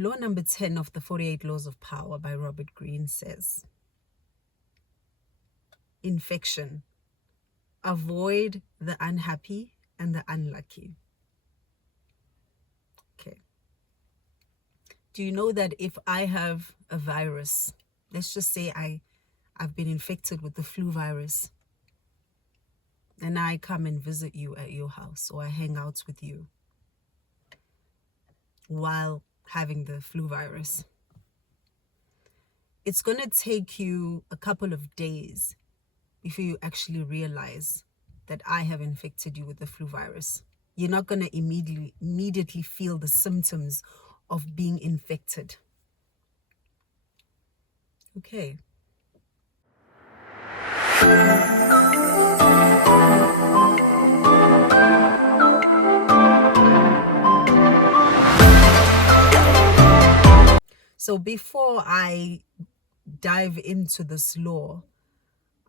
law number 10 of the 48 Laws of Power by Robert Greene says, infection. Avoid the unhappy and the unlucky. Okay. Do you know that if I have a virus, let's just say I've been infected with the flu virus, and I come and visit you at your house, or I hang out with you while having the flu virus, it's going to take you a couple of days before you actually realize that I have infected you with the flu virus. You're not going to immediately feel the symptoms of being infected. Okay. So before I dive into this law,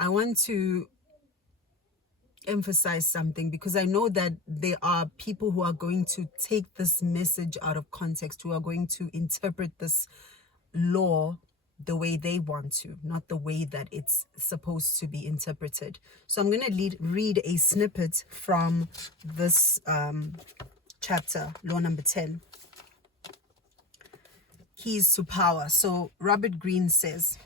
I want to emphasize something, because I know that there are people who are going to take this message out of context, who are going to interpret this law the way they want to, not the way that it's supposed to be interpreted. So I'm going to read a snippet from this chapter, law number 10. Keys to power. So Robert Greene says,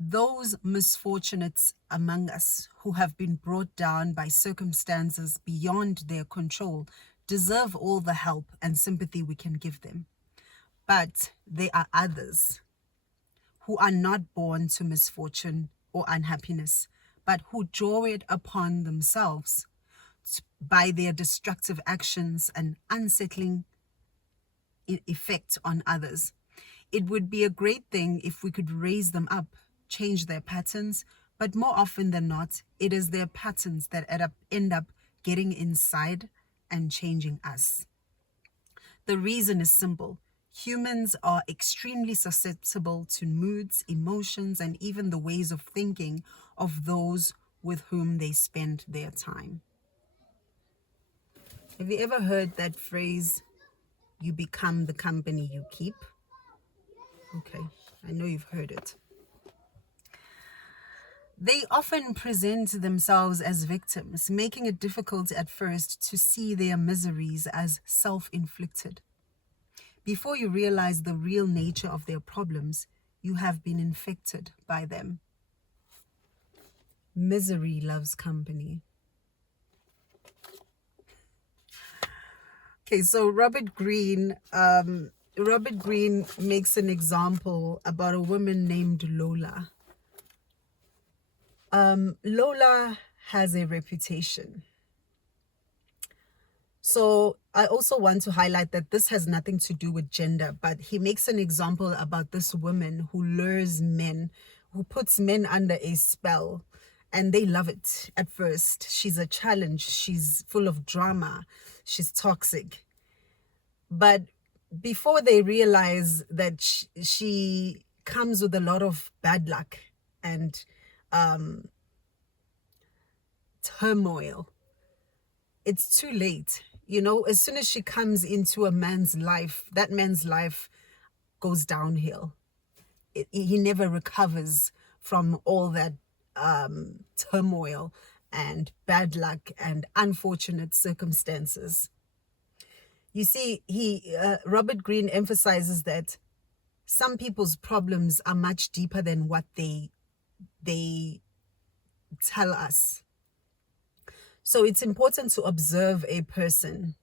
those misfortunates among us who have been brought down by circumstances beyond their control deserve all the help and sympathy we can give them. But there are others who are not born to misfortune or unhappiness, but who draw it upon themselves by their destructive actions and unsettling effect on others. It would be a great thing if we could raise them up, change their patterns, but more often than not, it is their patterns that end up getting inside and changing us. The reason is simple. Humans are extremely susceptible to moods, emotions, and even the ways of thinking of those with whom they spend their time. Have you ever heard that phrase, you become the company you keep? Okay, I know you've heard it. They often present themselves as victims, making it difficult at first to see their miseries as self-inflicted. Before you realize the real nature of their problems, you have been infected by them. Misery loves company. Okay, so Robert Greene makes an example about a woman named Lola. Lola has a reputation. So I also want to highlight that this has nothing to do with gender, but he makes an example about this woman who lures men, who puts men under a spell, and they love it at first. She's a challenge. She's full of drama. She's toxic. But before they realize that she comes with a lot of bad luck and turmoil, it's too late. You know, as soon as she comes into a man's life, that man's life goes downhill. He never recovers from all that turmoil and bad luck and unfortunate circumstances. You see, Robert Greene emphasizes that some people's problems are much deeper than what they tell us. So it's important to observe a person.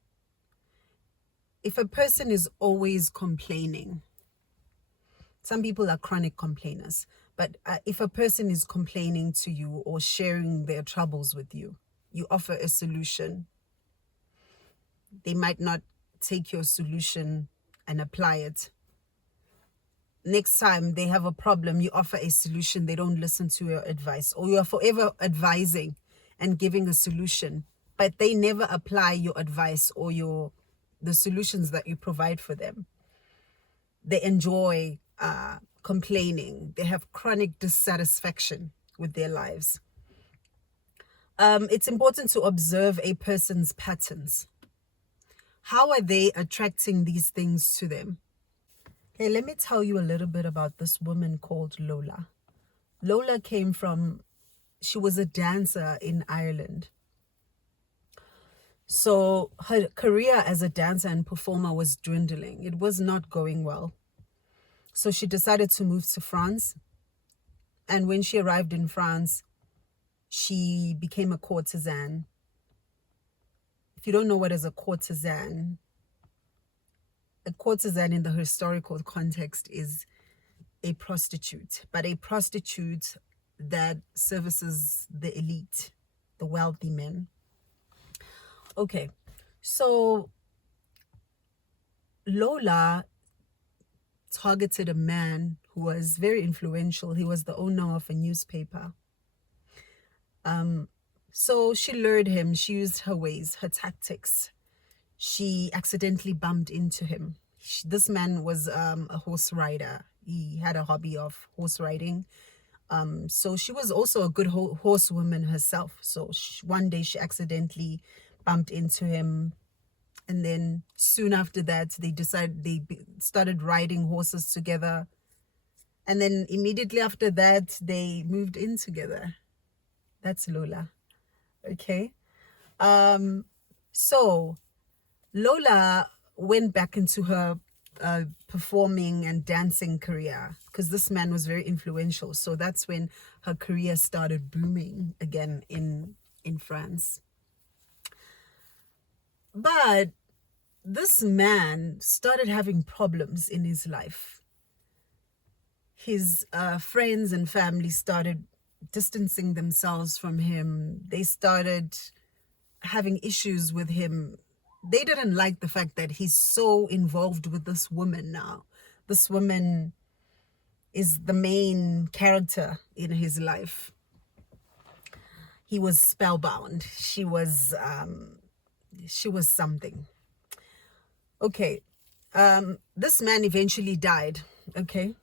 If a person is always complaining, some people are chronic complainers, but if a person is complaining to you or sharing their troubles with you, you offer a solution. They might not take your solution and apply it. Next time they have a problem, you offer a solution, they don't listen to your advice, or you are forever advising and giving a solution, but they never apply your advice or the solutions that you provide for them. They enjoy complaining. They have chronic dissatisfaction with their lives. It's important to observe a person's patterns. How are they attracting these things to them? Okay, let me tell you a little bit about this woman called Lola. Lola she was a dancer in Ireland. So her career as a dancer and performer was dwindling. It was not going well. So she decided to move to France. And when she arrived in France, she became a courtesan. If you don't know what is a courtesan in the historical context is a prostitute, but a prostitute that services the elite, the wealthy men. Okay, so Lola targeted a man who was very influential. He was the owner of a newspaper. So she lured him. She used her ways, her tactics. She accidentally bumped into him. This man was a horse rider. He had a hobby of horse riding. So she was also a good horsewoman herself. So one day she accidentally bumped into him. And then soon after that, they started riding horses together. And then immediately after that, they moved in together. That's Lola. Okay. So Lola went back into her performing and dancing career because this man was very influential. So that's when her career started booming again in France. But this man started having problems in his life. His friends and family started distancing themselves from him. They started having issues with him. They didn't like the fact that he's so involved with this woman now. This woman is the main character in his life. He was spellbound. She was something. Okay. This man eventually died. Okay.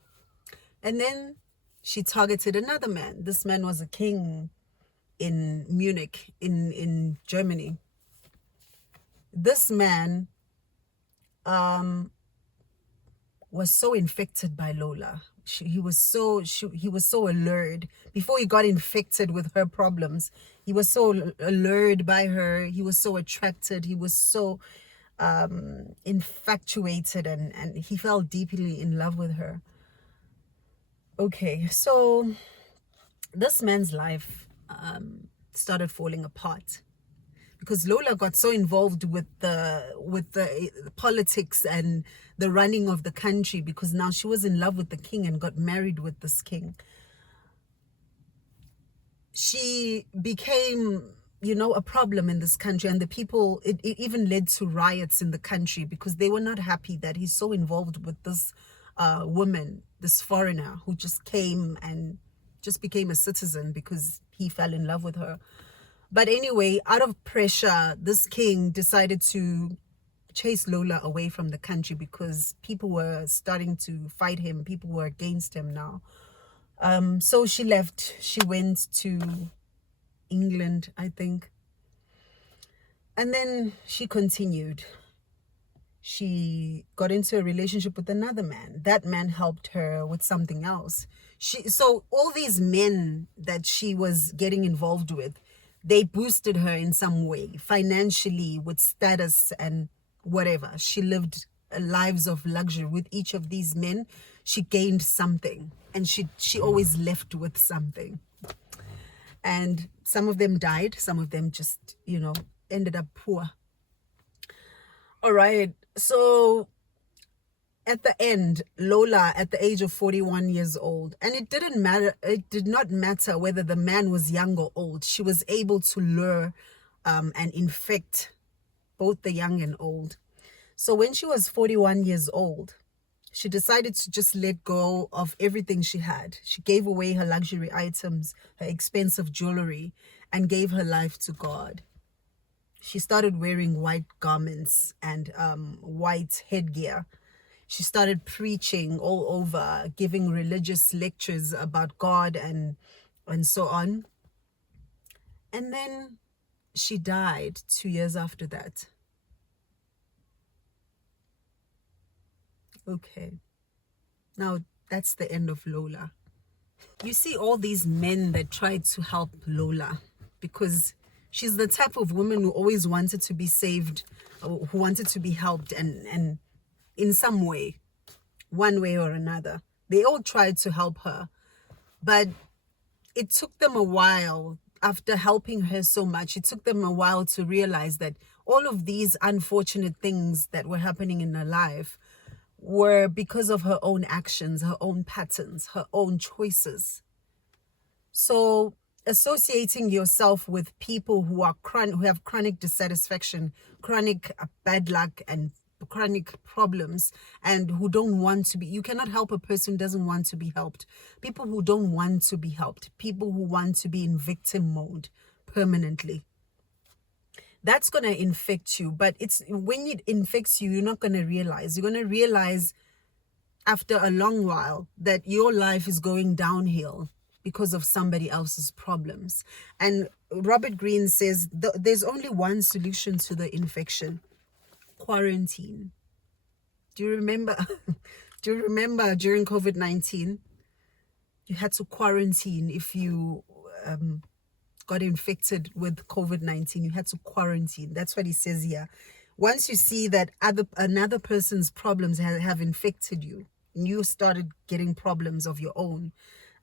And then she targeted another man. This man was a king in Munich, in Germany. This man was so infected by Lola. He was so allured. Before he got infected with her problems, he was so allured by her. He was so attracted. He was so infatuated, and he fell deeply in love with her. Okay, so this man's life started falling apart because Lola got so involved with the politics and the running of the country, because now she was in love with the king and got married with this king. She became, a problem in this country, and the people, it even led to riots in the country because they were not happy that he's so involved with this woman, this foreigner who just came and just became a citizen because he fell in love with her. But anyway, out of pressure, this king decided to chase Lola away from the country because people were starting to fight him. People were against him now. So she left. She went to England, I think. And then she continued. She got into a relationship with another man. That man helped her with something else. So all these men that she was getting involved with, they boosted her in some way, financially, with status and whatever. She lived lives of luxury with each of these men. She gained something, and she always left with something. And some of them died. Some of them just, ended up poor. All right. So at the end, Lola, at the age of 41 years old, and it did not matter whether the man was young or old. She was able to lure and infect both the young and old. So when she was 41 years old, she decided to just let go of everything she had. She gave away her luxury items, her expensive jewelry, and gave her life to God. She started wearing white garments and white headgear. She started preaching all over, giving religious lectures about God and so on. And then she died 2 years after that. Okay. Now, that's the end of Lola. You see all these men that tried to help Lola because she's the type of woman who always wanted to be saved, or who wanted to be helped, and in some way, one way or another. They all tried to help her, but it took them a while. After helping her so much, it took them a while to realize that all of these unfortunate things that were happening in her life were because of her own actions, her own patterns, her own choices. So associating yourself with people who are who have chronic dissatisfaction, chronic bad luck, and chronic problems, and who don't want to be, you cannot help a person who doesn't want to be helped. People who don't want to be helped, people who want to be in victim mode permanently, that's going to infect you. But it's when it infects you, you're not going to realize. You're going to realize after a long while that your life is going downhill because of somebody else's problems. And Robert Greene says there's only one solution to the infection: quarantine. Do you remember? Do you remember during COVID-19, you had to quarantine if you got infected with COVID-19? You had to quarantine. That's what he says here. Once you see that another person's problems have infected you, and you started getting problems of your own,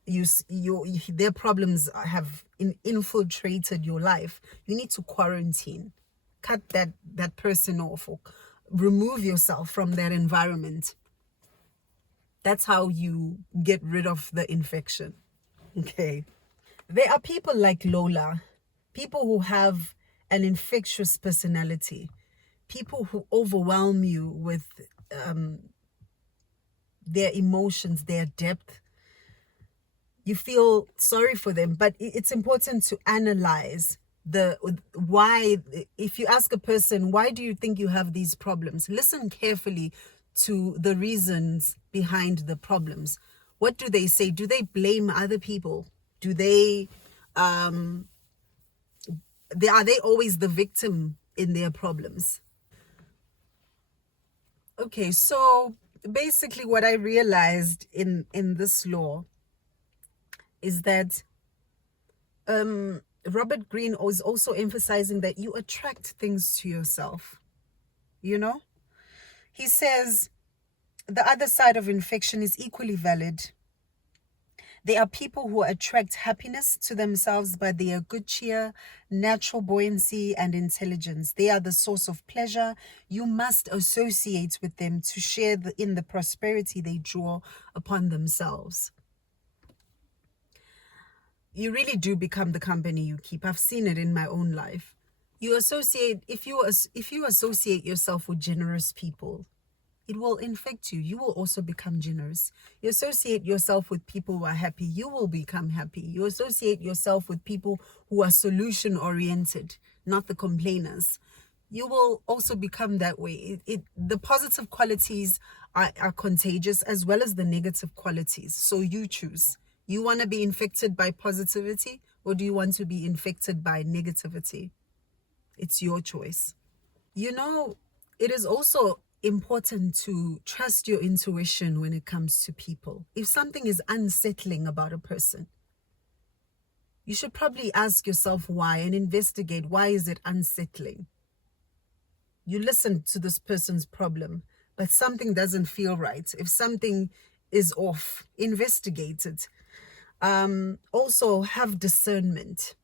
their problems have infiltrated your life, you need to quarantine. Cut that person off, or remove yourself from that environment. That's how you get rid of the infection. Okay. There are people like Lola, people who have an infectious personality, people who overwhelm you with their emotions, their depth. You feel sorry for them, but it's important to analyze the why. If you ask a person, why do you think you have these problems? Listen carefully to the reasons behind the problems. What do they say? Do they blame other people? Do they are they always the victim in their problems? Okay, so basically what I realized in this law is that Robert Greene was also emphasizing that you attract things to yourself. You know, he says the other side of infection is equally valid. There are people who attract happiness to themselves by their good cheer, natural buoyancy, and intelligence. They are the source of pleasure. You must associate with them to share in the prosperity they draw upon themselves. You really do become the company you keep. I've seen it in my own life. You associate, if you associate yourself with generous people, it will infect you. You will also become generous. You associate yourself with people who are happy, you will become happy. You associate yourself with people who are solution oriented, not the complainers, you will also become that way. The positive qualities are contagious, as well as the negative qualities. So you choose. You want to be infected by positivity, or do you want to be infected by negativity? It's your choice. You know, it is also important to trust your intuition when it comes to people. If something is unsettling about a person, you should probably ask yourself why and investigate, why is it unsettling? You listen to this person's problem, but something doesn't feel right. If something is off, investigate it. Also have discernment.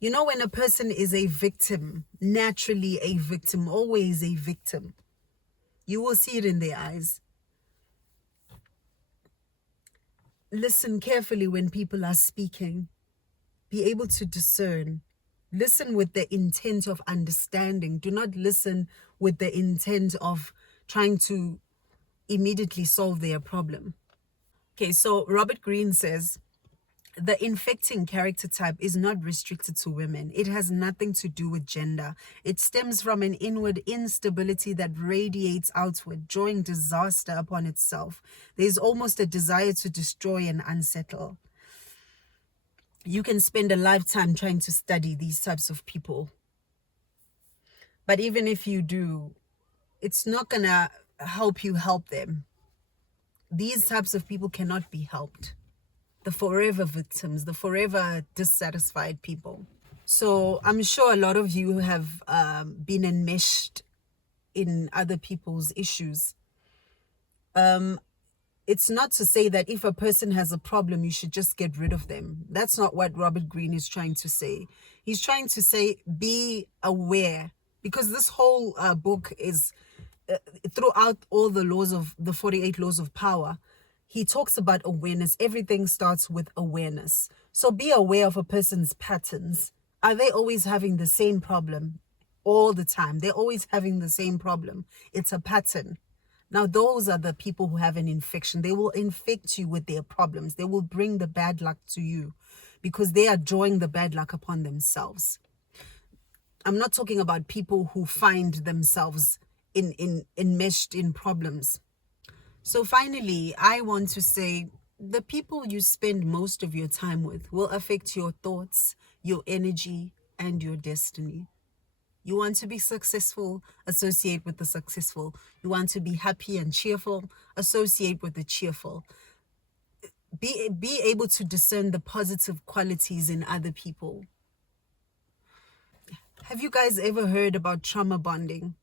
You know, when a person is a victim, naturally a victim, always a victim, you will see it in their eyes. Listen carefully when people are speaking. Be able to discern. Listen with the intent of understanding. Do not listen with the intent of trying to immediately solve their problem. Okay, so Robert Greene says, the infecting character type is not restricted to women. It has nothing to do with gender. It stems from an inward instability that radiates outward, drawing disaster upon itself. There is almost a desire to destroy and unsettle. You can spend a lifetime trying to study these types of people. But even if you do, it's not gonna help you help them. These types of people cannot be helped. The forever victims, the forever dissatisfied people. So I'm sure a lot of you have been enmeshed in other people's issues. It's not to say that if a person has a problem, you should just get rid of them. That's not what Robert Greene is trying to say. He's trying to say, be aware, because this whole book is throughout all the laws of the 48 laws of power. He talks about awareness. Everything starts with awareness. So be aware of a person's patterns. Are they always having the same problem all the time? They're always having the same problem. It's a pattern. Now, those are the people who have an infection. They will infect you with their problems. They will bring the bad luck to you because they are drawing the bad luck upon themselves. I'm not talking about people who find themselves enmeshed in problems. So finally, I want to say the people you spend most of your time with will affect your thoughts, your energy, and your destiny. You want to be successful, associate with the successful. You want to be happy and cheerful, associate with the cheerful. Be able to discern the positive qualities in other people. Have you guys ever heard about trauma bonding?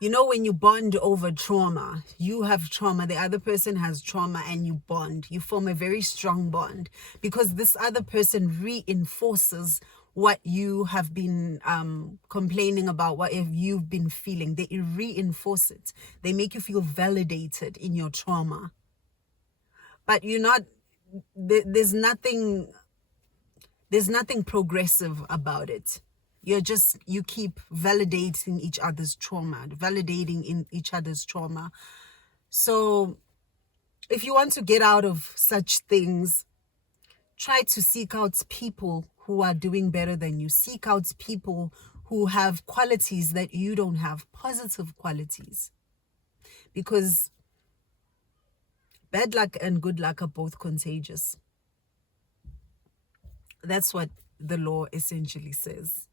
You know, when you bond over trauma, you have trauma, the other person has trauma, and you bond. You form a very strong bond because this other person reinforces what you have been complaining about, what you've been feeling. They reinforce it. They make you feel validated in your trauma. But you're not, there's nothing progressive about it. You keep validating each other's trauma, validating in each other's trauma. So if you want to get out of such things, try to seek out people who are doing better than you. Seek out people who have qualities that you don't have, positive qualities. Because bad luck and good luck are both contagious. That's what the law essentially says.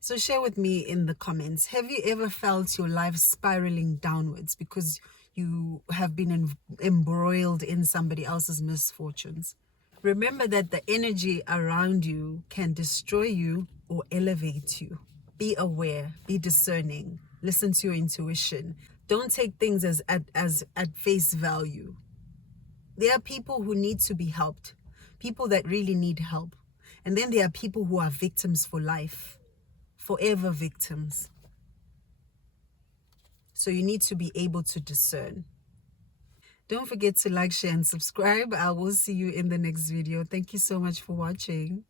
So share with me in the comments, have you ever felt your life spiraling downwards because you have been embroiled in somebody else's misfortunes? Remember that the energy around you can destroy you or elevate you. Be aware, be discerning, listen to your intuition. Don't take things as at face value. There are people who need to be helped, people that really need help. And then there are people who are victims for life. Forever victims. So you need to be able to discern. Don't forget to like, share, and subscribe. I will see you in the next video. Thank you so much for watching.